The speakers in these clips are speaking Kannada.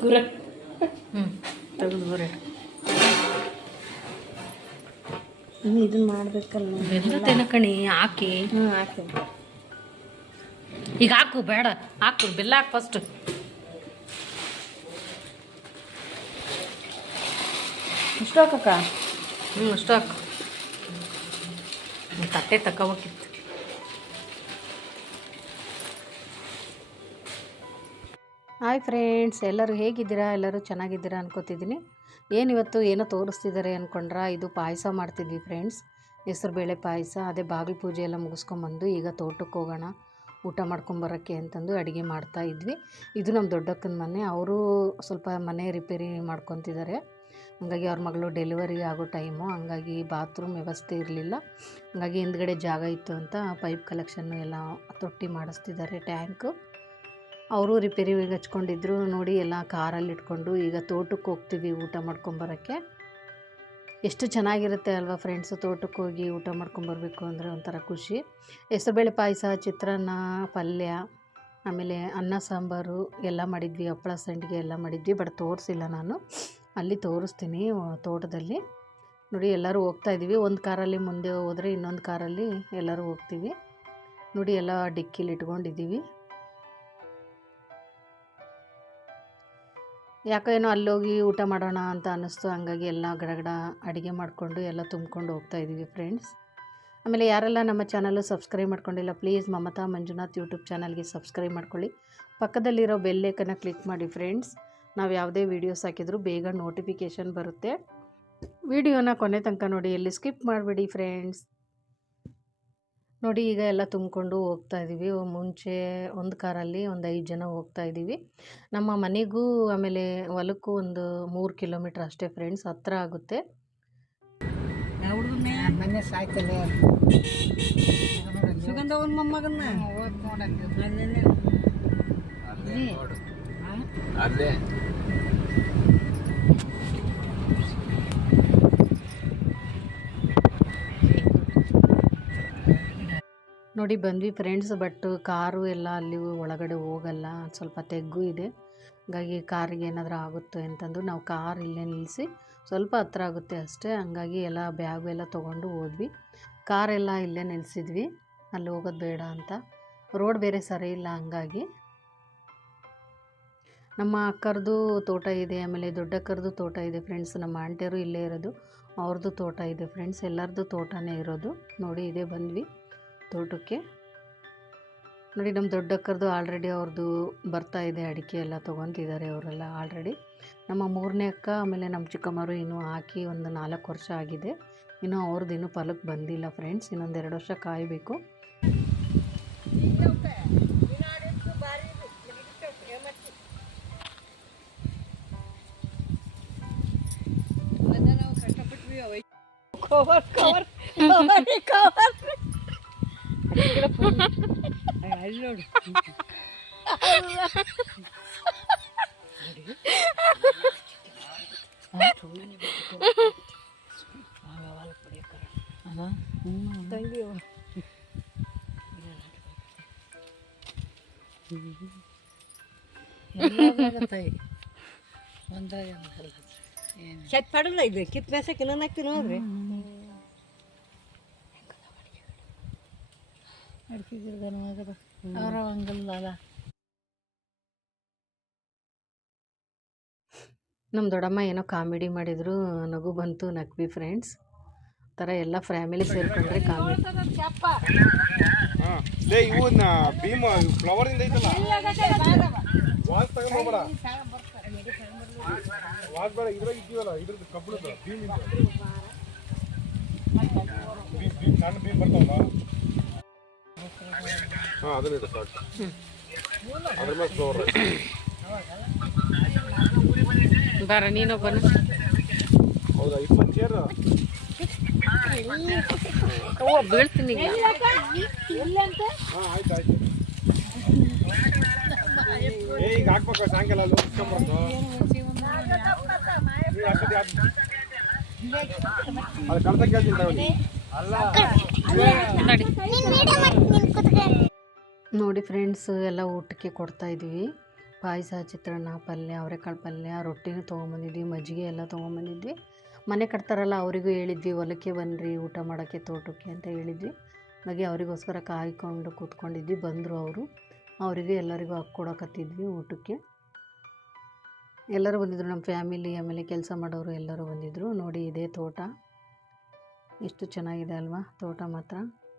ಗುರ. ಹ್ಞೂ ತೆಗೆದು ಬರೀ ಇನ್ನು ಇದನ್ನ ಮಾಡಬೇಕಲ್ಲ. ಬೆಲ್ಲ ತಿನ್ನಕಣಿ ಹಾಕಿ. ಹ್ಞೂ ಹಾಕ್ತೀನಿ ಈಗ ಹಾಕು ಬೇಡ. ಹಾಕು ಬೆಲ್ಲ ಹಾಕು ಫಸ್ಟ್ ಇಷ್ಟು ಹಾಕಕ್ಕ ಹ್ಞೂ ಅಷ್ಟು ಹಾಕು. ತಟ್ಟೆ ತಗೋಬೇಕಿತ್ತು ಹಾಯ್ ಫ್ರೆಂಡ್ಸ್ ಎಲ್ಲರೂ ಹೇಗಿದ್ದೀರಾ? ಎಲ್ಲರೂ ಚೆನ್ನಾಗಿದ್ದೀರಾ ಅನ್ಕೋತಿದ್ದೀನಿ. ಏನಿವತ್ತು, ಏನೋ ತೋರಿಸ್ತಿದ್ದಾರೆ ಅಂದ್ಕೊಂಡ್ರಾ ಇದು ಪಾಯಸ ಮಾಡ್ತಿದ್ವಿ ಫ್ರೆಂಡ್ಸ್ ಹೆಸರುಬೇಳೆ ಪಾಯಸ, ಅದೇ ಬಾಗಿಲು ಪೂಜೆ ಎಲ್ಲ ಮುಗಿಸ್ಕೊಂಬಂದು ಈಗ ತೋಟಕ್ಕೆ ಹೋಗೋಣ. ಊಟ ಮಾಡ್ಕೊಂಬರೋಕ್ಕೆ ಅಂತಂದು ಅಡುಗೆ ಮಾಡ್ತಾ ಇದ್ವಿ. ಇದು ನಮ್ಮ ದೊಡ್ಡಕ್ಕನ ಮನೆ. ಅವರು ಸ್ವಲ್ಪ ಮನೆ ರಿಪೇರಿ ಮಾಡ್ಕೊತಿದ್ದಾರೆ. ಹಂಗಾಗಿ ಅವ್ರ ಮಗಳು ಡೆಲಿವರಿ ಆಗೋ ಟೈಮು. ಹಂಗಾಗಿ ಬಾತ್ರೂಮ್ ವ್ಯವಸ್ಥೆ ಇರಲಿಲ್ಲ. ಹಂಗಾಗಿ ಹಿಂದ್ಗಡೆ ಜಾಗ ಇತ್ತು ಅಂತ ಪೈಪ್ ಕಲೆಕ್ಷನ್ನು ಎಲ್ಲ ತೊಟ್ಟಿ ಮಾಡಿಸ್ತಿದ್ದಾರೆ ಟ್ಯಾಂಕು. ಅವರು ರಿಪೇರಿಗೆ ಹಚ್ಕೊಂಡಿದ್ರು. ನೋಡಿ, ಎಲ್ಲ ಕಾರಲ್ಲಿ ಇಟ್ಕೊಂಡು ಈಗ ತೋಟಕ್ಕೆ ಹೋಗ್ತೀವಿ ಊಟ ಮಾಡ್ಕೊಂಬರೋಕ್ಕೆ ಎಷ್ಟು ಚೆನ್ನಾಗಿರುತ್ತೆ ಅಲ್ವಾ ಫ್ರೆಂಡ್ಸು, ತೋಟಕ್ಕೆ ಹೋಗಿ ಊಟ ಮಾಡ್ಕೊಂಬರ್ಬೇಕು ಅಂದರೆ ಒಂಥರ ಖುಷಿ. ಹೆಸರುಬೇಳೆ ಪಾಯಸ, ಚಿತ್ರಾನ್ನ, ಪಲ್ಯ, ಆಮೇಲೆ ಅನ್ನ ಸಾಂಬಾರು ಎಲ್ಲ ಮಾಡಿದ್ವಿ. ಹಪ್ಪಳ ಸಂಡಿಗೆ ಎಲ್ಲ ಮಾಡಿದ್ವಿ, ಬಟ್ ತೋರಿಸಿಲ್ಲ ನಾನು. ಅಲ್ಲಿ ತೋರಿಸ್ತೀನಿ ತೋಟದಲ್ಲಿ. ನೋಡಿ, ಎಲ್ಲರೂ ಹೋಗ್ತಾ ಇದ್ದೀವಿ. ಒಂದು ಕಾರಲ್ಲಿ ಮುಂದೆ ಹೋದರೆ ಇನ್ನೊಂದು ಕಾರಲ್ಲಿ ಎಲ್ಲರೂ ಹೋಗ್ತೀವಿ. ನೋಡಿ, ಎಲ್ಲ ಡಿಕ್ಕಿಲಿ ಇಟ್ಕೊಂಡಿದ್ದೀವಿ. ಯಾಕೋ ಏನೋ ಅಲ್ಲೋಗಿ ಊಟ ಮಾಡೋಣ ಅಂತ ಅನ್ನಿಸ್ತು. ಹಂಗಾಗಿ ಎಲ್ಲ ಗಡಗಡ ಅಡುಗೆ ಮಾಡಿಕೊಂಡು ಎಲ್ಲ ತುಂಬ್ಕೊಂಡು ಹೋಗ್ತಾ ಇದ್ದೀವಿ ಫ್ರೆಂಡ್ಸ್. ಆಮೇಲೆ ಯಾರೆಲ್ಲ ನಮ್ಮ ಚಾನಲು ಸಬ್ಸ್ಕ್ರೈಬ್ ಮಾಡ್ಕೊಂಡಿಲ್ಲ, ಪ್ಲೀಸ್ ಮಮತಾ ಮಂಜುನಾಥ್ ಯೂಟ್ಯೂಬ್ ಚಾನಲ್ಗೆ ಸಬ್ಸ್ಕ್ರೈಬ್ ಮಾಡ್ಕೊಳ್ಳಿ. ಪಕ್ಕದಲ್ಲಿರೋ ಬೆಲ್ಲೇಕನ್ನು ಕ್ಲಿಕ್ ಮಾಡಿ ಫ್ರೆಂಡ್ಸ್. ನಾವು ಯಾವುದೇ ವೀಡಿಯೋಸ್ ಹಾಕಿದರೂ ಬೇಗ ನೋಟಿಫಿಕೇಷನ್ ಬರುತ್ತೆ. ವಿಡಿಯೋನ ಕೊನೆ ತನಕ ನೋಡಿ, ಎಲ್ಲಿ ಸ್ಕಿಪ್ ಮಾಡಿಬಿಡಿ ಫ್ರೆಂಡ್ಸ್. ನೋಡಿ ಈಗ ಎಲ್ಲ ತುಂಬಿಕೊಂಡು ಹೋಗ್ತಾ ಇದ್ದೀವಿ ಮುಂಚೆ ಒಂದು ಕಾರಲ್ಲಿ ಒಂದು ಐದು ಜನ ಹೋಗ್ತಾ ಇದ್ದೀವಿ ನಮ್ಮ ಮನೆಗೂ ಆಮೇಲೆ ಹೊಲಕ್ಕೂ ಒಂದು ಮೂರು ಕಿಲೋಮೀಟ್ರ್ ಅಷ್ಟೇ ಫ್ರೆಂಡ್ಸ್ ಹತ್ರ ಆಗುತ್ತೆ. ಮೊಮ್ಮಗನ್ನ? ನೋಡಿ ಬಂದ್ವಿ ಫ್ರೆಂಡ್ಸ್, ಬಟ್ ಕಾರು ಎಲ್ಲ ಅಲ್ಲಿ ಒಳಗಡೆ ಹೋಗಲ್ಲ, ಸ್ವಲ್ಪ ತೆಗ್ಗು ಇದೆ. ಹಾಗಾಗಿ ಕಾರಿಗೆ ಏನಾದರೂ ಆಗುತ್ತೆ ಅಂತಂದು ನಾವು ಕಾರ್ ಇಲ್ಲೇ ನಿಲ್ಲಿಸಿ ಸ್ವಲ್ಪ ಹತ್ರ ಆಗುತ್ತೆ ಅಷ್ಟೇ. ಹಂಗಾಗಿ ಎಲ್ಲ ಬ್ಯಾಗು ಎಲ್ಲ ತೊಗೊಂಡು ಹೋದ್ವಿ. ಕಾರೆಲ್ಲ ಇಲ್ಲೇ ನಿಲ್ಲಿಸಿದ್ವಿ ಅಲ್ಲಿ ಹೋಗೋದು ಬೇಡ ಅಂತ. ರೋಡ್ ಬೇರೆ ಸರಿ ಇಲ್ಲ ಹಂಗಾಗಿ. ನಮ್ಮ ಅಕ್ಕರದು ತೋಟ ಇದೆ, ಆಮೇಲೆ ದೊಡ್ಡಕ್ಕರದು ತೋಟ ಇದೆ ಫ್ರೆಂಡ್ಸ್. ನಮ್ಮ ಆಂಟಿಯರು ಇಲ್ಲೇ ಇರೋದು ಅವ್ರದ್ದು ತೋಟ ಇದೆ ಫ್ರೆಂಡ್ಸ್. ಎಲ್ಲರದ್ದು ತೋಟನೇ ಇರೋದು. ನೋಡಿ ಇದೇ ಬಂದ್ವಿ. ತೋಟಕ್ಕೆ. ನೋಡಿ, ನಮ್ಮ ದೊಡ್ಡಕ್ಕರದು ಆಲ್ರೆಡಿ ಅವ್ರದ್ದು ಬರ್ತಾ ಇದೆ, ಅಡಿಕೆ ಎಲ್ಲ ತೊಗೊತಿದ್ದಾರೆ ಅವರೆಲ್ಲ ಆಲ್ರೆಡಿ ನಮ್ಮ ಮೂರನೇ ಅಕ್ಕ, ಆಮೇಲೆ ನಮ್ಮ ಚಿಕ್ಕಮ್ಮರು ಇನ್ನೂ ಹಾಕಿ ಒಂದು ನಾಲ್ಕು ವರ್ಷ ಆಗಿದೆ. ಇನ್ನೂ ಅವ್ರದ್ದು ಇನ್ನೂ ಫಲಕ್ಕೆ ಬಂದಿಲ್ಲ ಫ್ರೆಂಡ್ಸ್ ಇನ್ನೊಂದು ಎರಡು ವರ್ಷ ಕಾಯಬೇಕು. ಕವರ್ ಕವರ್ ಕವರ್ ಕಿತ್ ಮೇಸಕ್ಕೆ ಇನ್ನೊಂದು ಹಾಕ್ತೀನಿ ನೋಡ್ರಿ ಅವರ ಹಂಗಲ್ಲ ನಮ್ಮ ದೊಡ್ಡಮ್ಮ ಏನೋ ಕಾಮಿಡಿ ಮಾಡಿದ್ರು ನಗು ಬಂತು ನಕ್ವಿ ಫ್ರೆಂಡ್ಸ್ ಥರ ಎಲ್ಲ ಫ್ಯಾಮಿಲಿ ಸೇರಿಕೊಂಡ್ರೆ ಕಾಮಿಡಿ. ಲೇ ಹಾಂ ಅದನ್ನ ಇದೆ ಸಾಕು. ಅದ್ರ ಮೇಲೆ ಫ್ಲವರ್ ಬಾರ ನೀನೊಬ್ಬನ ಹೌದಾ ಇಪ್ಪತ್ತು ಚೇರ್ ಓ ಬೀಳ್ತೀನಿ ಈಗ. ಹಾಂ ಆಯ್ತು ಆಯ್ತು. ಏ ಈಗ ಹಾಕ್ಬೇಕು ಸಾಯಂಕಾಲ ಅಲ್ಲಿ ಇಸ್ಕೊಂಬರ್ದು. ಅದು ಕಳ್ಸಕ್ಕೆ ಹೇಳ್ತೀನಿ ತಗೊಳ್ಳಿ. ನೋಡಿ ಫ್ರೆಂಡ್ಸ್, ಎಲ್ಲ ಊಟಕ್ಕೆ ಕೊಡ್ತಾ ಇದ್ದೀವಿ ಪಾಯಸ, ಚಿತ್ರಾನ್ನ, ಪಲ್ಯ, ಅವರೆಕಾಳು ಪಲ್ಯ ರೊಟ್ಟಿನೂ ತೊಗೊಂಬಂದಿದ್ವಿ, ಮಜ್ಜಿಗೆ ಎಲ್ಲ ತೊಗೊಂಬಂದಿದ್ವಿ. ಮನೆ ಕಟ್ತಾರಲ್ಲ, ಅವರಿಗೂ ಹೇಳಿದ್ವಿ, ಹೊಲಕ್ಕೆ ಬನ್ನಿರಿ ಊಟ ಮಾಡೋಕ್ಕೆ, ತೋಟಕ್ಕೆ ಅಂತ ಹೇಳಿದ್ವಿ. ಹಾಗೆ ಅವರಿಗೋಸ್ಕರ ಕಾಯ್ಕೊಂಡು ಕೂತ್ಕೊಂಡಿದ್ವಿ, ಬಂದರು ಅವರು. ಅವರಿಗೆ ಎಲ್ಲರಿಗೂ ಹಾಕ್ಕೊಡಕತ್ತಿದ್ವಿ ಊಟಕ್ಕೆ. ಎಲ್ಲರೂ ಬಂದಿದ್ದರು ನಮ್ಮ ಫ್ಯಾಮಿಲಿ, ಆಮೇಲೆ ಕೆಲಸ ಮಾಡೋರು ಎಲ್ಲರೂ ಬಂದಿದ್ದರು ನೋಡಿ, ಇದೇ ತೋಟ. ಎಷ್ಟು ಚೆನ್ನಾಗಿದೆ ಅಲ್ವಾ, ತೋಟ ಮಾತ್ರ.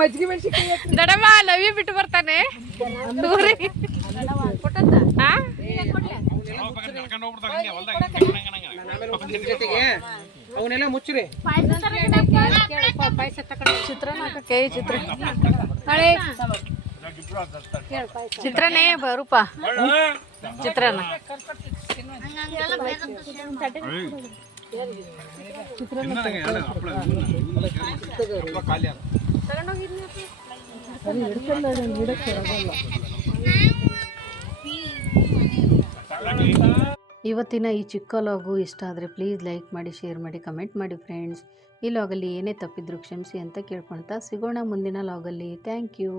ಮಜ್ಜಿಗೆ ಮೆಣಸಿನ್ಕಾಯಿ ದಡಮ್ಮ ನವಿ ಬಿಟ್ಟು ಬರ್ತಾನೆ. ಅವನ್ನೆಲ್ಲ ಮುಚ್ಚ್ರಿ. ಚಿತ್ರಾನ್ನ ಹಾಕಕ್ಕೆ ಚಿತ್ರ. ನಾಳೆ ಚಿತ್ರನೇ ಬರುಪ ಚಿತ್ರಾನ್ನ ಖಾಲಿ ಇವತ್ತಿನ ಈ ಚಿಕ್ಕ ಲಾಗು ಇಷ್ಟ ಆದರೆ ಪ್ಲೀಸ್ ಲೈಕ್ ಮಾಡಿ ಶೇರ್ ಮಾಡಿ ಕಮೆಂಟ್ ಮಾಡಿ ಫ್ರೆಂಡ್ಸ್ ಈ ಲಾಗಲ್ಲಿ ಏನೇ ತಪ್ಪಿದ್ರು ಕ್ಷಮಿಸಿ ಅಂತ ಕೇಳ್ಕೊಳ್ತಾ ಸಿಗೋಣ ಮುಂದಿನ ಲಾಗಲ್ಲಿ ಥ್ಯಾಂಕ್ ಯು